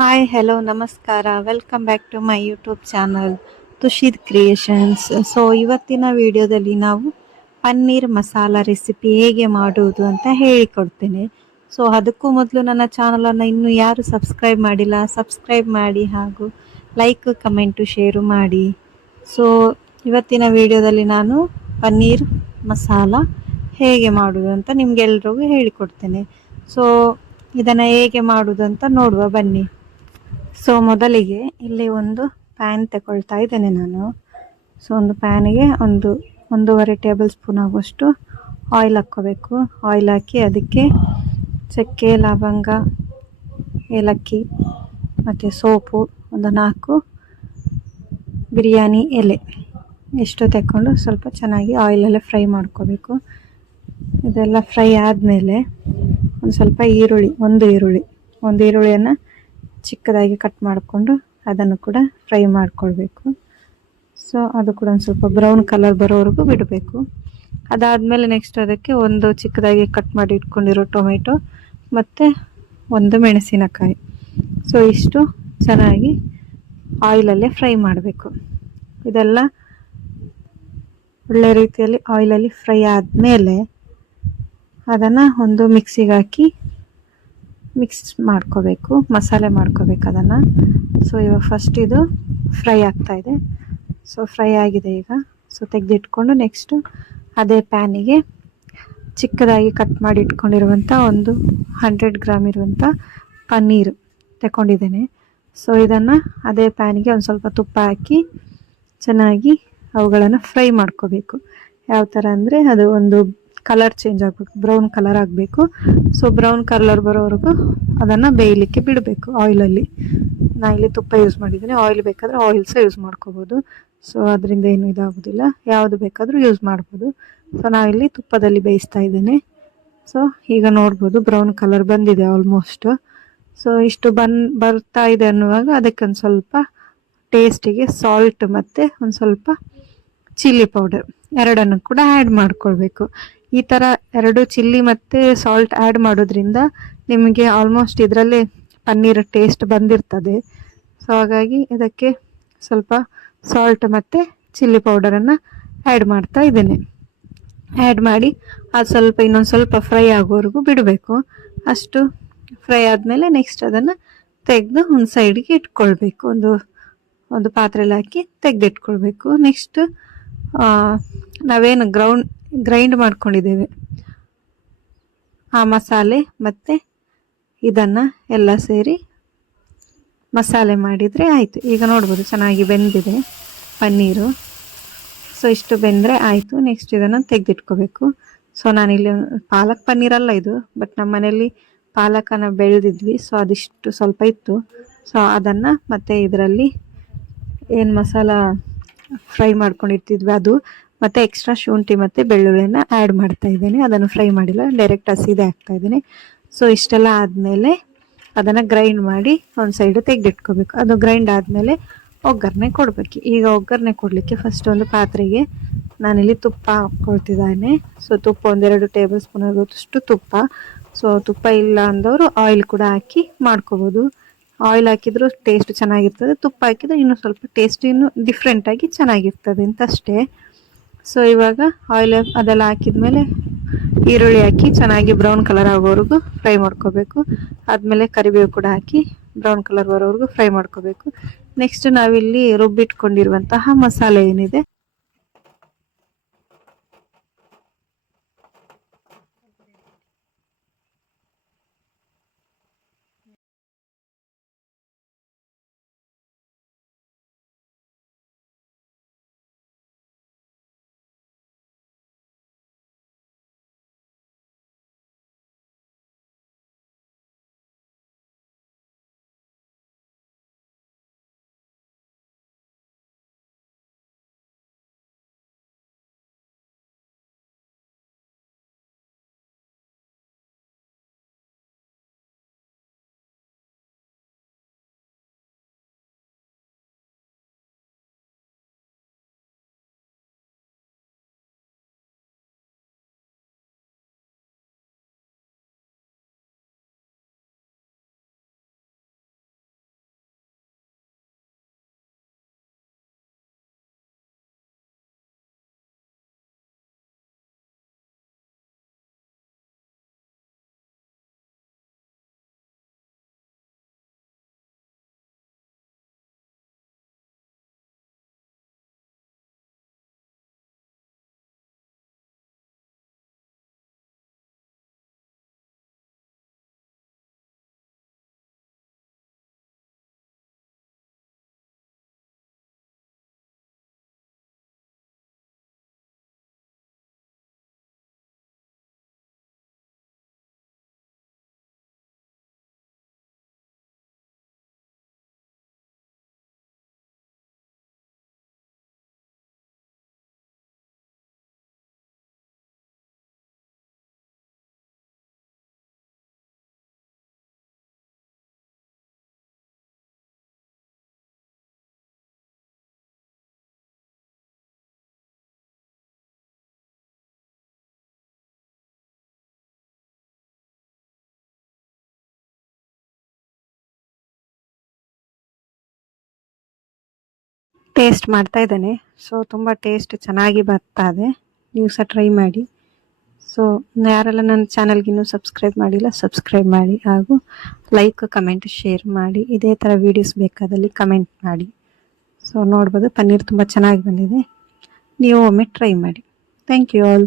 Hi hello ನಮಸ್ಕಾರ welcome back to my YouTube channel Tushid creations. So ಇವತ್ತಿನ ವಿಡಿಯೋದಲ್ಲಿ ನಾವು ಪನ್ನೀರ್ ಮಸಾಲ ರೆಸಿಪಿ ಹೇಗೆ ಮಾಡುವುದು ಅಂತ ಹೇಳಿಕೊಡ್ತೇನೆ. ಸೊ ಅದಕ್ಕೂ ಮೊದಲು ನನ್ನ ಚಾನಲನ್ನು ಇನ್ನೂ ಯಾರು ಸಬ್ಸ್ಕ್ರೈಬ್ ಮಾಡಿಲ್ಲ ಸಬ್ಸ್ಕ್ರೈಬ್ ಮಾಡಿ ಹಾಗೂ ಲೈಕ್ ಕಮೆಂಟು ಶೇರು ಮಾಡಿ. ಸೊ ಇವತ್ತಿನ ವಿಡಿಯೋದಲ್ಲಿ ನಾನು ಪನ್ನೀರ್ ಮಸಾಲ ಹೇಗೆ ಮಾಡುವುದು ಅಂತ ನಿಮ್ಗೆಲ್ರಿಗೂ ಹೇಳಿಕೊಡ್ತೇನೆ. ಸೊ ಇದನ್ನು ಹೇಗೆ ಮಾಡುವುದು ಅಂತ ನೋಡುವ ಬನ್ನಿ. ಸೊ ಮೊದಲಿಗೆ ಇಲ್ಲಿ ಒಂದು ಪ್ಯಾನ್ ತಗೊಳ್ತಾ ಇದ್ದೇನೆ ನಾನು. ಸೊ ಒಂದು ಪ್ಯಾನಿಗೆ ಒಂದೂವರೆ ಟೇಬಲ್ ಸ್ಪೂನ್ ಆಗುವಷ್ಟು ಆಯಿಲ್ ಹಾಕ್ಕೋಬೇಕು. ಆಯಿಲ್ ಹಾಕಿ ಅದಕ್ಕೆ ಚಕ್ಕೆ, ಲವಂಗ, ಏಲಕ್ಕಿ ಮತ್ತು ಸೋಪು ಒಂದು 4 ಬಿರಿಯಾನಿ ಎಲೆ ಎಷ್ಟು ತಗೊಂಡು ಸ್ವಲ್ಪ ಚೆನ್ನಾಗಿ ಆಯಿಲಲ್ಲೇ ಫ್ರೈ ಮಾಡ್ಕೋಬೇಕು. ಇದೆಲ್ಲ ಫ್ರೈ ಆದಮೇಲೆ ಒಂದು ಸ್ವಲ್ಪ ಒಂದು ಈರುಳ್ಳಿಯನ್ನು ಚಿಕ್ಕದಾಗಿ ಕಟ್ ಮಾಡಿಕೊಂಡು ಅದನ್ನು ಕೂಡ ಫ್ರೈ ಮಾಡ್ಕೊಳ್ಬೇಕು. ಸೊ ಅದು ಕೂಡ ಒಂದು ಸ್ವಲ್ಪ ಬ್ರೌನ್ ಕಲರ್ ಬರೋವರೆಗೂ ಬಿಡಬೇಕು. ಅದಾದಮೇಲೆ ನೆಕ್ಸ್ಟ್ ಅದಕ್ಕೆ ಒಂದು ಚಿಕ್ಕದಾಗಿ ಕಟ್ ಮಾಡಿ ಇಟ್ಕೊಂಡಿರೋ ಟೊಮೆಟೊ ಮತ್ತು ಒಂದು ಮೆಣಸಿನಕಾಯಿ. ಸೊ ಇಷ್ಟು ಚೆನ್ನಾಗಿ ಆಯಿಲಲ್ಲೇ ಫ್ರೈ ಮಾಡಬೇಕು. ಇದೆಲ್ಲ ಒಳ್ಳೆ ರೀತಿಯಲ್ಲಿ ಆಯಿಲಲ್ಲಿ ಫ್ರೈ ಆದಮೇಲೆ ಅದನ್ನು ಒಂದು ಮಿಕ್ಸಿಗೆ ಹಾಕಿ ಮಿಕ್ಸ್ ಮಾಡ್ಕೋಬೇಕು, ಮಸಾಲೆ ಮಾಡ್ಕೋಬೇಕು ಅದನ್ನು. ಸೊ ಇವಾಗ ಫಸ್ಟ್ ಇದು ಫ್ರೈ ಆಗ್ತಾಯಿದೆ. ಸೊ ಫ್ರೈ ಆಗಿದೆ ಈಗ. ಸೊ ತೆಗೆದಿಟ್ಕೊಂಡು ನೆಕ್ಸ್ಟು ಅದೇ ಪ್ಯಾನಿಗೆ ಚಿಕ್ಕದಾಗಿ ಕಟ್ ಮಾಡಿ ಇಟ್ಕೊಂಡಿರುವಂಥ ಒಂದು 100 ಗ್ರಾಮ್ ಇರುವಂಥ ಪನ್ನೀರು ತಗೊಂಡಿದ್ದೇನೆ. ಸೊ ಇದನ್ನು ಅದೇ ಪ್ಯಾನಿಗೆ ಒಂದು ಸ್ವಲ್ಪ ತುಪ್ಪ ಹಾಕಿ ಚೆನ್ನಾಗಿ ಅವುಗಳನ್ನು ಫ್ರೈ ಮಾಡ್ಕೋಬೇಕು. ಯಾವ ಥರ ಅಂದರೆ ಅದು ಒಂದು ಕಲರ್ ಚೇಂಜ್ ಆಗಬೇಕು, ಬ್ರೌನ್ ಕಲರ್ ಆಗಬೇಕು. ಸೊ ಬ್ರೌನ್ ಕಲರ್ ಬರೋವರೆಗೂ ಅದನ್ನು ಬೇಯಲಿಕ್ಕೆ ಬಿಡಬೇಕು ಆಯಿಲಲ್ಲಿ. ನಾನು ಇಲ್ಲಿ ತುಪ್ಪ ಯೂಸ್ ಮಾಡಿದ್ದೀನಿ, ಆಯಿಲ್ ಬೇಕಾದರೆ ಆಯಿಲ್ ಸಹ ಯೂಸ್ ಮಾಡ್ಕೋಬೋದು. ಸೊ ಅದರಿಂದ ಏನು ಇದಾಗೋದಿಲ್ಲ, ಯಾವುದು ಬೇಕಾದರೂ ಯೂಸ್ ಮಾಡ್ಬೋದು. ಸೊ ನಾವಿಲ್ಲಿ ತುಪ್ಪದಲ್ಲಿ ಬೇಯಿಸ್ತಾ ಇದ್ದೇನೆ. ಸೊ ಈಗ ನೋಡ್ಬೋದು ಬ್ರೌನ್ ಕಲರ್ ಬಂದಿದೆ ಆಲ್ಮೋಸ್ಟ್. ಸೊ ಇಷ್ಟು ಬರ್ತಾ ಇದೆ ಅನ್ನುವಾಗ ಅದಕ್ಕೆ ಒಂದು ಸ್ವಲ್ಪ ಟೇಸ್ಟಿಗೆ ಸಾಲ್ಟ್ ಮತ್ತು ಒಂದು ಸ್ವಲ್ಪ ಚಿಲ್ಲಿ ಪೌಡರ್ ಎರಡನ್ನು ಕೂಡ ಆ್ಯಡ್ ಮಾಡ್ಕೊಳ್ಬೇಕು. ಈ ಥರ 2 ಚಿಲ್ಲಿ ಮತ್ತು ಸಾಲ್ಟ್ ಆ್ಯಡ್ ಮಾಡೋದ್ರಿಂದ ನಿಮಗೆ ಆಲ್ಮೋಸ್ಟ್ ಇದರಲ್ಲೇ ಪನ್ನೀರ್ ಟೇಸ್ಟ್ ಬಂದಿರ್ತದೆ. ಸೊ ಹಾಗಾಗಿ ಇದಕ್ಕೆ ಸ್ವಲ್ಪ ಸಾಲ್ಟ್ ಮತ್ತು ಚಿಲ್ಲಿ ಪೌಡರನ್ನು ಆ್ಯಡ್ ಮಾಡ್ತಾ ಇದ್ದೇನೆ. ಆ್ಯಡ್ ಮಾಡಿ ಅದು ಸ್ವಲ್ಪ ಇನ್ನೊಂದು ಸ್ವಲ್ಪ ಫ್ರೈ ಆಗೋವರೆಗೂ ಬಿಡಬೇಕು. ಅಷ್ಟು ಫ್ರೈ ಆದಮೇಲೆ ನೆಕ್ಸ್ಟ್ ಅದನ್ನು ತೆಗೆದು ಒಂದು ಸೈಡಿಗೆ ಇಟ್ಕೊಳ್ಬೇಕು. ಒಂದು ಪಾತ್ರೆಯಲ್ಲಿ ಹಾಕಿ ತೆಗೆದಿಟ್ಕೊಳ್ಬೇಕು. ನೆಕ್ಸ್ಟ್ ನಾವೇನು ಗ್ರೈಂಡ್ ಮಾಡ್ಕೊಂಡಿದ್ದೇವೆ ಆ ಮಸಾಲೆ ಮತ್ತು ಇದನ್ನು ಎಲ್ಲ ಸೇರಿ ಮಸಾಲೆ ಮಾಡಿದರೆ ಆಯಿತು. ಈಗ ನೋಡ್ಬೋದು ಚೆನ್ನಾಗಿ ಬೆಂದಿದೆ ಪನ್ನೀರು. ಸೊ ಇಷ್ಟು ಬೆಂದರೆ ಆಯಿತು. ನೆಕ್ಸ್ಟ್ ಇದನ್ನು ತೆಗೆದಿಟ್ಕೋಬೇಕು. ಸೊ ನಾನಿಲ್ಲಿ ಪಾಲಕ್ ಪನ್ನೀರಲ್ಲ ಇದು, ಬಟ್ ನಮ್ಮ ಮನೆಯಲ್ಲಿ ಪಾಲಕನ್ನು ಬೆಳೆದಿದ್ವಿ. ಸೊ ಅದಿಷ್ಟು ಸ್ವಲ್ಪ ಇತ್ತು. ಸೊ ಅದನ್ನು ಮತ್ತು ಇದರಲ್ಲಿ ಏನು ಮಸಾಲ ಫ್ರೈ ಮಾಡ್ಕೊಂಡಿರ್ತಿದ್ವಿ ಅದು ಮತ್ತು ಎಕ್ಸ್ಟ್ರಾ ಶುಂಠಿ ಮತ್ತು ಬೆಳ್ಳುಳ್ಳಿಯನ್ನು ಆ್ಯಡ್ ಮಾಡ್ತಾ ಇದ್ದೇನೆ. ಅದನ್ನು ಫ್ರೈ ಮಾಡಿಲ್ಲ, ಡೈರೆಕ್ಟ್ ಹಸಿದೆ ಹಾಕ್ತಾ ಇದ್ದೀನಿ. ಸೊ ಇಷ್ಟೆಲ್ಲ ಆದಮೇಲೆ ಅದನ್ನು ಗ್ರೈಂಡ್ ಮಾಡಿ ಒಂದು ಸೈಡು ತೆಗೆದಿಟ್ಕೋಬೇಕು. ಅದು ಗ್ರೈಂಡ್ ಆದಮೇಲೆ ಒಗ್ಗರಣೆ ಕೊಡಬೇಕು. ಈಗ ಒಗ್ಗರಣೆ ಕೊಡಲಿಕ್ಕೆ ಫಸ್ಟ್ ಒಂದು ಪಾತ್ರೆಗೆ ನಾನಿಲ್ಲಿ ತುಪ್ಪ ಹಾಕ್ಕೊಳ್ತಿದ್ದೇನೆ. ಸೊ ತುಪ್ಪ 1-2 ಟೇಬಲ್ ಸ್ಪೂನ್ ಆಗುವಷ್ಟು ತುಪ್ಪ. ಸೊ ತುಪ್ಪ ಇಲ್ಲ ಅಂದವರು ಆಯಿಲ್ ಕೂಡ ಹಾಕಿ ಮಾಡ್ಕೋಬೋದು. ಆಯಿಲ್ ಹಾಕಿದರೂ ಟೇಸ್ಟ್ ಚೆನ್ನಾಗಿರ್ತದೆ, ತುಪ್ಪ ಹಾಕಿದರೆ ಇನ್ನೂ ಸ್ವಲ್ಪ ಟೇಸ್ಟ್ ಇನ್ನೂ ಡಿಫ್ರೆಂಟಾಗಿ ಚೆನ್ನಾಗಿರ್ತದೆ ಅಂತ ಅಷ್ಟೇ. ಸೊ ಇವಾಗ ಆಯಿಲ್ ಅದೆಲ್ಲ ಹಾಕಿದ್ಮೇಲೆ ಈರುಳ್ಳಿ ಹಾಕಿ ಚೆನ್ನಾಗಿ ಬ್ರೌನ್ ಕಲರ್ ಆಗೋವರೆಗೂ ಫ್ರೈ ಮಾಡ್ಕೋಬೇಕು. ಆದಮೇಲೆ ಕರಿಬೇವು ಕೂಡ ಹಾಕಿ ಬ್ರೌನ್ ಕಲರ್ ಬರೋವರೆಗೂ ಫ್ರೈ ಮಾಡ್ಕೋಬೇಕು. ನೆಕ್ಸ್ಟ್ ನಾವಿಲ್ಲಿ ರುಬ್ಬಿಟ್ಕೊಂಡಿರುವಂತಹ ಮಸಾಲೆ ಏನಿದೆ ಟೇಸ್ಟ್ ಮಾಡ್ತಾ ಇದ್ದಾನೆ. ಸೊ ತುಂಬ ಟೇಸ್ಟ್ ಚೆನ್ನಾಗಿ ಬರ್ತಾ ಇದೆ. ನೀವು ಸಹ ಟ್ರೈ ಮಾಡಿ. ಸೊ ಯಾರೆಲ್ಲ ನನ್ನ ಚಾನಲ್ಗೆ ಇನ್ನೂ ಸಬ್ಸ್ಕ್ರೈಬ್ ಮಾಡಿಲ್ಲ ಸಬ್ಸ್ಕ್ರೈಬ್ ಮಾಡಿ, ಹಾಗೂ ಲೈಕ್ ಕಮೆಂಟ್ ಶೇರ್ ಮಾಡಿ. ಇದೇ ಥರ ವೀಡಿಯೋಸ್ ಬೇಕಾದಲ್ಲಿ ಕಮೆಂಟ್ ಮಾಡಿ. ಸೊ ನೋಡ್ಬೋದು ಪನ್ನೀರ್ ತುಂಬ ಚೆನ್ನಾಗಿ ಬಂದಿದೆ. ನೀವು ಒಮ್ಮೆ ಟ್ರೈ ಮಾಡಿ. Thank you all.